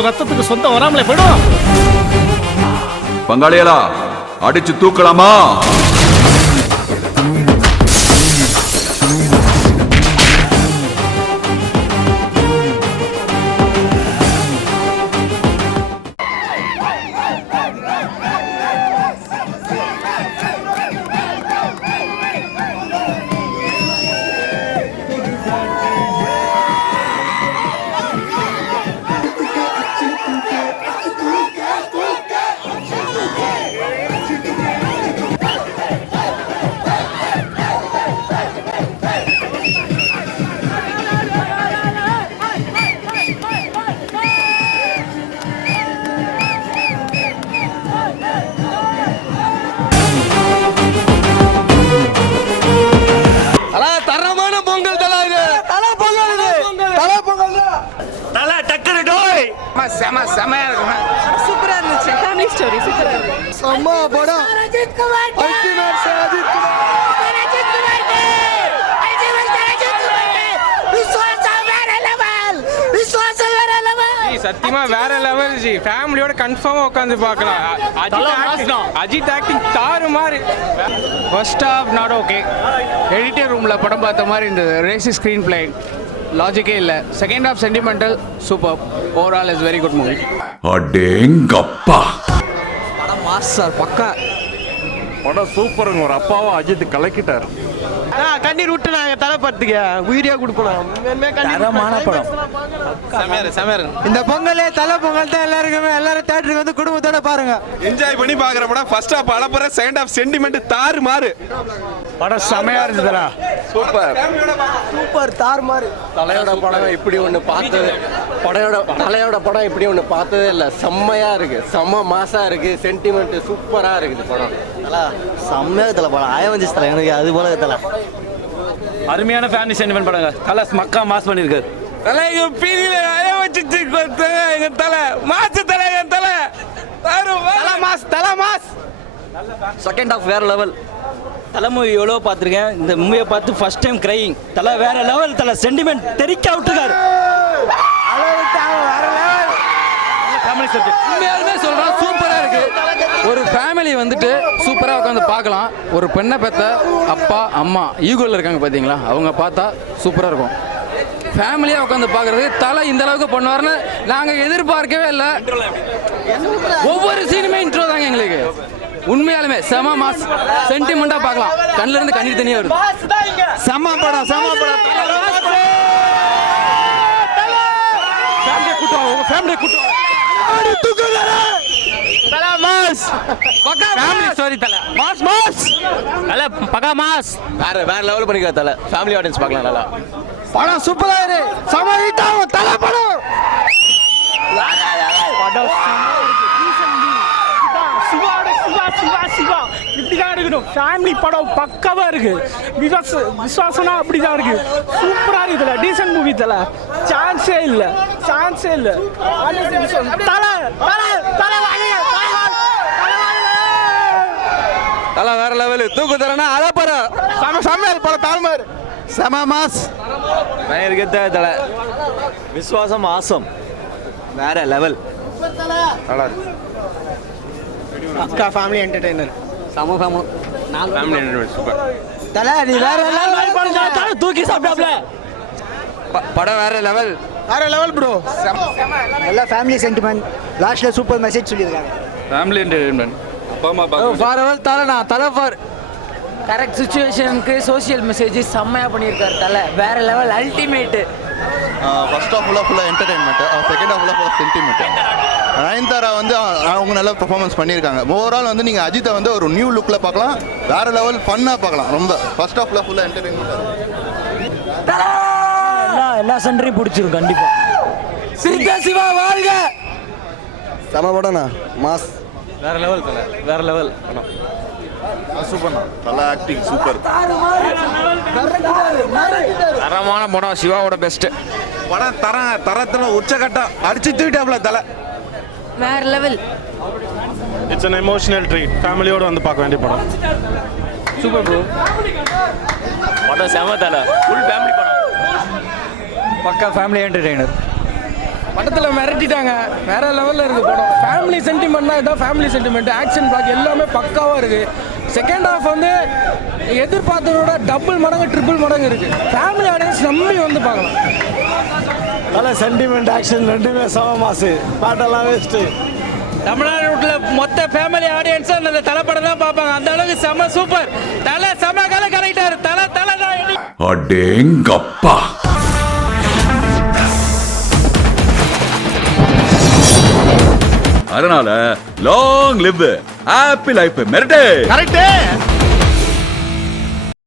உடம்புல ரத்தத்துக்கு சொந்தம் வராமலே போயிடும். பங்காளிகளா அடிச்சு தூக்கலாமா? செமையா இருக்கும். சூப்பரா இருந்துச்சு. ஃபேமிலி ஸ்டோரி சூப்பரா இருக்கு. செம்ம படம். அஜித் குமார் அல்டிமேட் அஜித் குமார் அஜித் குமார் விஸ்வாசம் வேற லெவல். விஸ்வாசம் வேற லெவல். சத்தியமா வேற லெவல் ஜி. ஃபேமிலியோட கன்ஃபார்மா உட்கார்ந்து பார்க்கலாம். அஜித் ஆக்டிங் தாறுமாறு. First half not okay. Editor ரூம்ல படம் பார்த்த மாதிரி இருந்தது. ரேசி ஸ்கிரீன் பிளே லாஜிக்கே இல்லை. Second half sentimental super. Overall is very good movie. அடேங்கப்பா படம் மாஸ்டர் பக்கா. படம் சூப்பருங்க. ஒரு அப்பாவும் அஜித் கலக்கிட்டார். கண்ணீர் விட்டு நாங்க தலை பார்த்துக்க உயிரியா கொடுப்போம். தரமான படம். இந்த பொங்கலே தலை பொங்கல் தான் எல்லாருக்குமே. எல்லாரும் தியேட்டருக்கு வந்து குடும்பத்தோட பாருங்க. என்ஜாய் பண்ணி பாக்குற படம். ஃபர்ஸ்ட் ஹாஃப் அலப்பற, செகண்ட் ஹாஃப் சென்டிமெண்ட் தாறு மாறு. படம் செமையா இருந்துடா. சூப்பர் சூப்பர் தாறுமாறு. தலையோட படம் இப்படி ஒன்று பார்த்தது தலையோட படம் இப்படி ஒன்று பார்த்ததே இல்லை. செம்மையாக இருக்குது. செம்ம மாசாக இருக்குது. சென்டிமெண்ட் சூப்பராக இருக்குது படம். செம்மையாக தலை படம். ஆயவஞ்சி தலை எனக்கு அது போல தலை. அருமையான ஃபேமிலி சென்டிமெண்ட் படங்க. தலை மக்கா மாஸ் பண்ணிருக்கு. தலை பீதியில அய வச்சுட்டு எங்க தலை மாசு தலை. என் தலை தலை மாஸ் தலை மாஸ். செகண்ட் ஹாஃப் வேற லெவல். தலை மூவி எவ்வளோ பார்த்துருக்கேன். இந்த மூவியை பார்த்து ஃபர்ஸ்ட் டைம் கிரையிங். தலை வேற லெவல். தலை சென்டிமெண்ட் தெரிக்க விட்டுருக்காரு. உண்மையாலுமே சொல்றேன் சூப்பரா இருக்கு. ஒரு ஃபேமிலி வந்துட்டு சூப்பரா உட்காந்து பார்க்கலாம். ஒரு பெண்ணை பெத்த அப்பா அம்மா ஈகோல இருக்காங்க பாத்தீங்களா, அவங்க பார்த்தா சூப்பரா இருக்கும். ஃபேமிலியா உட்காந்து பார்க்கறது. தலை இந்த அளவுக்கு பண்ணுவார்னு நாங்க எதிர்பார்க்கவே இல்லை. ஒவ்வொரு சீனுமே இன்ட்ரோ தாங்க எங்களுக்கு. உண்மையாலுமே செம மாஸ். சென்டிமெண்டா பார்க்கலாம். கண்ணுல இருந்து கண்ணீர் தனியா வருது. செம்ம படம் செம்ம படம். ஃபேமிலி கூட்டம் உங்க ஃபேமிலி கூட்டம் தல மாஸ். பக்கா ஃபேமிலி ஸ்டோரி தல மாஸ் மாஸ். தல பக்கா மாஸ். வேற லெவல் பண்ணிக்கிற தலை. ஃபேமிலி ஆடியன்ஸ் பார்க்கலாம் நல்லா. படம் சூப்பரா இருக்கு. செம ஹிட் ஆகும் தல படம். சிவா இப்படிதான் இருக்கணும். ஃபேமிலி படம் பக்காவா இருக்கு. விசுவாசனா அப்படிதான் இருக்கு. சூப்பரா இருக்கு தல. டீசன்ட் மூவி தல. சான்ஸே இல்ல. தலை வேற லெவல். தூக்கு தரனா அலப்பற. சமையல் படம் தாழ்மாரு. செம மாஸ். பயங்கர தலை. விசுவாசம் ஆசம் வேற லெவல். அக்கா ஃபேமிலி என்டர்டெய்னர். செம ஃபேமிலி என்டர்டெயின்மென்ட் சூப்பர். தல நீ வேற லெவல் படம். தல தூக்கி சாப்பிடாப்ல. படம் வேற லெவல். வேற லெவல் ப்ரோ. நல்ல ஃபேமிலி சென்டிமெண்ட். லாஸ்ட்ல சூப்பர் மெசேஜ் சொல்லியிருக்காங்க. Family entertainment. அப்பா அம்மா ஃபார் தலை தலை ஃபார் கரெக்ட் சுச்சுவேஷனுக்கு சோசியல் மெசேஜ் செம்மையா பண்ணியிருக்காரு தலை. வேற லெவல் அல்டிமேட். ஃபர்ஸ்ட் ஹாஃப் ஃபுல்லாக என்டர்டெயின்மெண்ட். செகண்ட் ஹாஃப் ஃபுல்லாக சென்டிமெண்ட். நயன்தாரா வந்து அவங்க நல்ல பெர்ஃபார்மன்ஸ் பண்ணியிருக்காங்க. ஓவரால் வந்து நீங்கள் அஜித்தை வந்து ஒரு நியூ லுக்கில் பார்க்கலாம். வேற லெவல் ஃபன்னாக பார்க்கலாம். ரொம்ப ஃபர்ஸ்ட் ஹாஃப்ல ஃபுல்லாக என்டர்டெயின்மெண்ட். எல்லா சென்டரையும் பிடிச்சிரும் கண்டிப்பா. சிவா வாழ்க. செம படம்ண்ணா. மாஸ். வேற லெவல் தலை. வேற லெவல் படம். சூப்பர்ண்ணா. தலை ஆக்டிங் சூப்பர். தரமான படம். சிவாவோட பெஸ்ட் படம். தரத்துல உச்சகட்டம். அடிச்சு தூக்கிட்டாப்ல தலை. வேற level. It's an emotional treat. ஃபேமிலியோட வந்து பார்க்க வேண்டிய படம். Super bro. படம் செம தலை. ஃபுல் ஃபேமிலி படம். பக்கா ஃபேமிலி என்டர்டெய்னர். படத்தில் மிரட்டிட்டாங்க, வேற லெவலில் இருக்குது படம். ஃபேமிலி சென்டிமெண்ட்னா இதான் ஃபேமிலி சென்டிமெண்ட். ஆக்ஷன் பிளாக் எல்லாமே பக்காவாக இருக்குது. செகண்ட் ஹாஃப் வந்து எதிர்பார்த்ததோட டபுள் மடங்கு ட்ரிபிள் மடங்கு இருக்குது. ஃபேமிலி ஆடியன்ஸ் நம்பி வந்து பார்க்கலாம். தலை சென்டிமெண்ட் ஆக்ஷன் ரெண்டுமே சம மாசு, பாட்டெல்லாம் வேஸ்ட்டு. தமிழ்நாட்டுல மொத்த ஃபேமிலி ஆடியன்ஸும் அந்த தலை படம் தான் பார்ப்பாங்க. அந்த அளவுக்கு செம சூப்பர். தலை செம கரெக்டாரு. தலை தான். அடேங்கப்பா. அதனால லாங் லிவ் ஹாப்பி லைஃப் மெரிட்டே. கரெக்ட்.